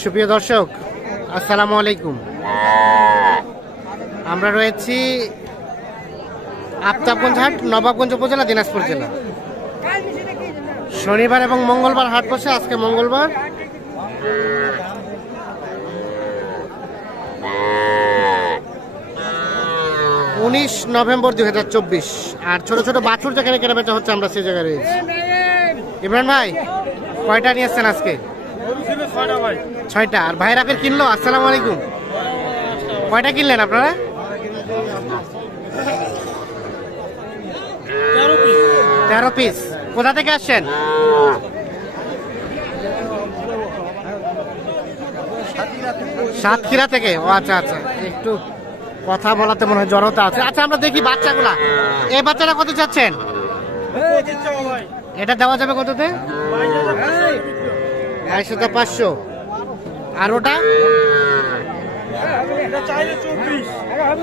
সুপ্রিয় দর্শক, আসসালামু আলাইকুম। আমরা রয়েছি আফতাবগঞ্জ হাট, নবাবগঞ্জ উপজেলা, দিনাজপুর জেলা। শনিবার এবং মঙ্গলবার হাট বসে। আজকে মঙ্গলবার। উনিশ নভেম্বর 2024। আর ছোট ছোট বাছুর যেখানে কেনা বেচা হচ্ছে, আমরা সেই জায়গায় রয়েছি। ইমরান ভাই, কয়টা নিয়ে আসছেন আজকে? 6টা। আর ভাইরা ফের কিনলো? আসসালামু আলাইকুম। কয়টা কিনলেন আপনারা? 13 পিস। কোথা থেকে আসছেন? সাতক্ষীরা থেকে। ও আচ্ছা আচ্ছা, একটু কথা বলাতে মনে হয় জড়তা আছে। আচ্ছা, আমরা দেখি বাচ্চাগুলা। এই বাচ্চাটা কত চাচ্ছেন? এটা দেওয়া যাবে কততে? 22,500। আর ওটা?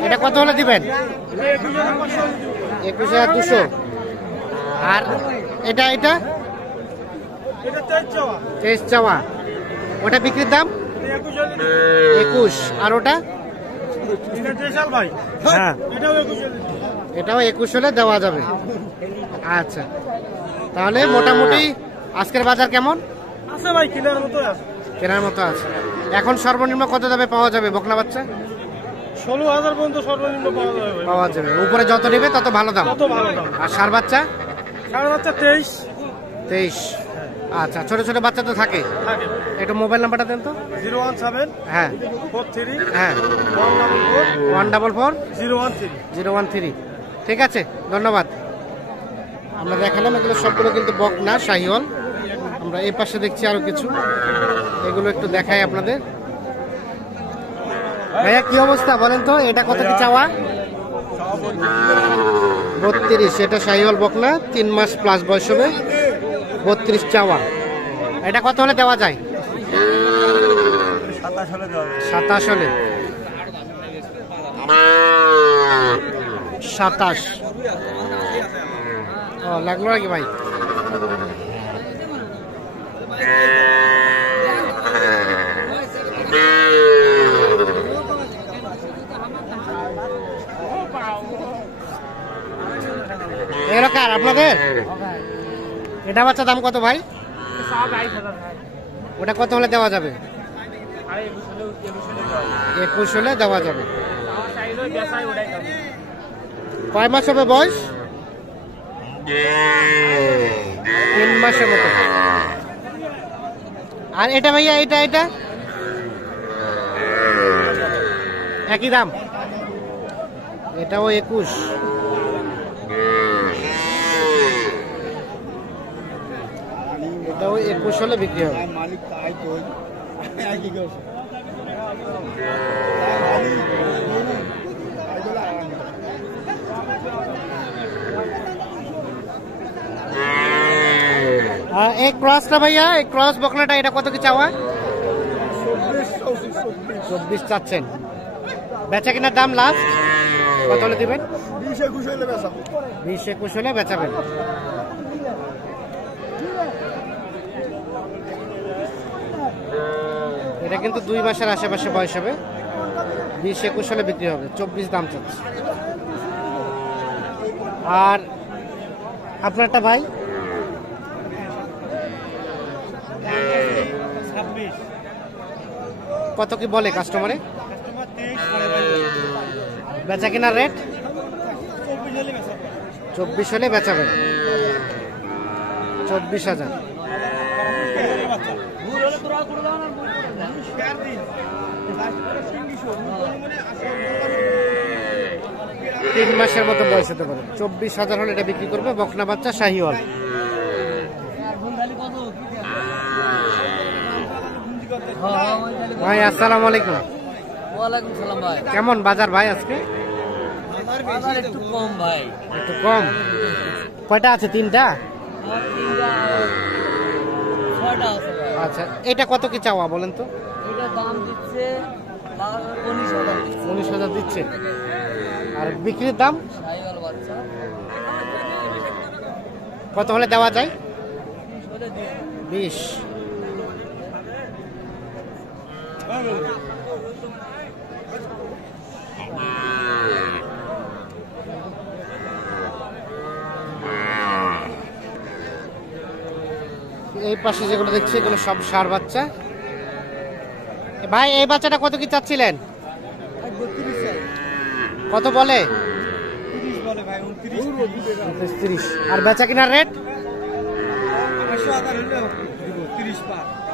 এটা কত হলে দিবেন? 21,200। আর এটা 23 চাওয়া। ওটা বিক্রির দাম 21। আর ওটা? হ্যাঁ, এটাও 21 হলে দেওয়া যাবে। আচ্ছা, তাহলে মোটামুটি আজকের বাজার কেমন আছে ভাই? কেনার মতো আছে। এখন সর্বনিম্ন কত দামে পাওয়া যাবে বকনা বাচ্চা? 16,000 পর্যন্ত সর্বনিম্ন পাওয়া যাবে। উপরে যত নেবে তত ভালো দাম। আর ষাঁড় বাচ্চা? 23। আচ্ছা, ছোট ছোট বাচ্চা তো থাকে। একটু মোবাইল নাম্বারটা দেন তো। 017 হ্যাঁ 43 হ্যাঁ 144 144 013। ঠিক আছে, ধন্যবাদ। আমরা দেখালাম এগুলো সবগুলো কিন্তু বকনা শাহিওয়াল। আমরা এই পাশে দেখছি আরো কিছু, এগুলো একটু দেখাই আপনাদের। ভাইয়া, কি অবস্থা বলেন তো? এটা কত কি চাওয়া? 32। এটা শাহিওয়াল বকনা, 3 মাস প্লাস বয়স হবে। 32 চাওয়া। এটা কত হলে দেওয়া যায়? 27 হলে। 27। ও, লাগলো নাকি ভাই? এগুলো কার আপনাদের? এটা বাচ্চা দাম কত ভাই? ওটা কত হলে দেওয়া যাবে? 21 হলে দেওয়া যাবে। কয় মাস হবে বয়স? 3 মাসের মতো। আর এটা ভাইয়া, এটা একই দাম? এটাও 21। এটাও 21 হলে বিক্রি হবে। এই ক্রসটা ভাইয়া, এই ক্রস বকনাটা, এটা কত কি চাওয়া? 24 চাচ্ছেন। বেচা কিনার দাম লাস্ট কত হলে দিবেন? 20-21 হলে বেচাবেন। এটা কিন্তু 2 মাসের আশেপাশে বয়স হবে। 20-21 হলে বিক্রি হবে। 24 দাম চাচ্ছে। আর আপনারটা ভাই? 26। কত কি বলে কাস্টমারে? বেচা কেনার রেট 24 হলে বেচাবেন। 24,000। 3 মাসের মতো বয়স হতে পারে। 24,000 হলে এটা বিক্রি করবে। বকনা বাচ্চা শাহিওয়াল। ভাই, আসসালামু আলাইকুম। ওয়ালাইকুম সালাম ভাই। কেমন বাজার ভাই আজকে? বাজার একটু কম ভাই। একটু কম? কয়টা আছে? 3টা? 6টা আছে ভাই। আচ্ছা, এটা কত কি চাওয়া বলেন তো? এটা দাম দিচ্ছে 19,000। 19,000 দিচ্ছে। আর বিক্রির দাম? শাহিওয়াল বাচ্চা কত হলে দেওয়া যায়? 20। এই পাশে যেগুলো দেখছি এগুলো সব ষাঁড় বাচ্চা। ভাই এই বাচ্চাটা কত কি চাচ্ছিলেন? কত বলে? 30। আর বেচা কিনার রেট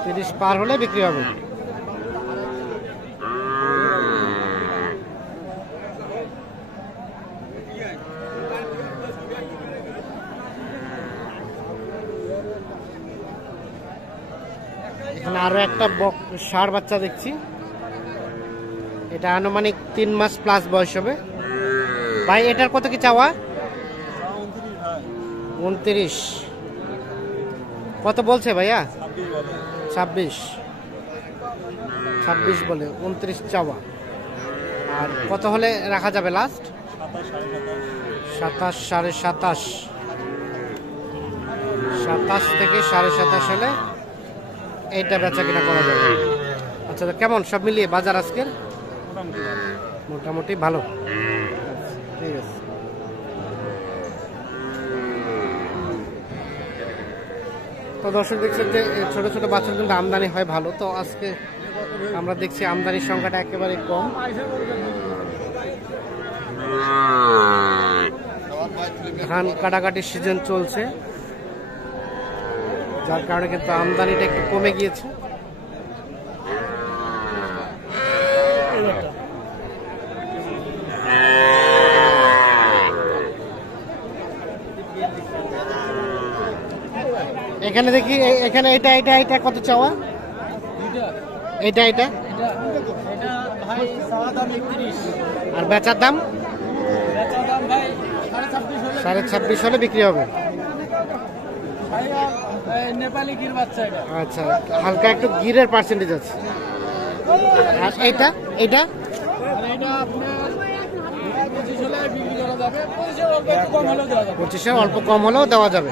30 পার হলে বিক্রি হবে। এখানে আরো একটা ষাঁড় বাচ্চা দেখছি, এটা আনুমানিক 3 মাস প্লাস বয়স হবে। ভাই এটার কত কি চাওয়া? 29। কত বলছে ভাইয়া? 26 বলে, 29 চাওয়া। আর কত হলে রাখা যাবে লাস্ট? 27, 27.5। 27 থেকে 27.5 হলে এইটা বেচা কিনা করা যাবে। আচ্ছা, তো কেমন সব মিলিয়ে বাজার আজকের? মোটামুটি ভালো। ঠিক আছে। তো দর্শক দেখছেন যে ছোট ছোট বাছুর কিন্তু আমদানি হয় ভালো। তো আজকে আমরা দেখছি আমদানির সংখ্যাটা একেবারে কম। ধান কাটাকাটির সিজন চলছে, যার কারণে কিন্তু আমদানিটা একটু কমে গিয়েছে। এখানে দেখি, এখানে এটা এটা এটা কত চাওয়া? এটা এটা আর বেচার দাম 26.5 হলে বিক্রি হবে। নেপালি গির বাচ্চা। আচ্ছা, হালকা একটু গিরের পার্সেন্টেজ আছে। আর এইটা এটা 25 অল্প কম হলেও দেওয়া যাবে।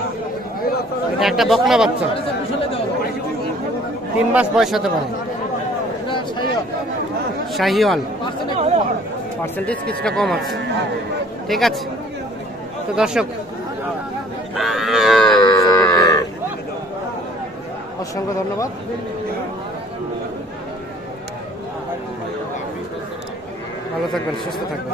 এটা একটা বকনা বাচ্চা, 3 মাস বয়স হতে পারে। শাহিওয়াল, পার্সেন্টেজ কিছুটা কম আছে। ঠিক আছে। তো দর্শক অসংখ্য ধন্যবাদ। ভালো থাকবেন, সুস্থ থাকবেন।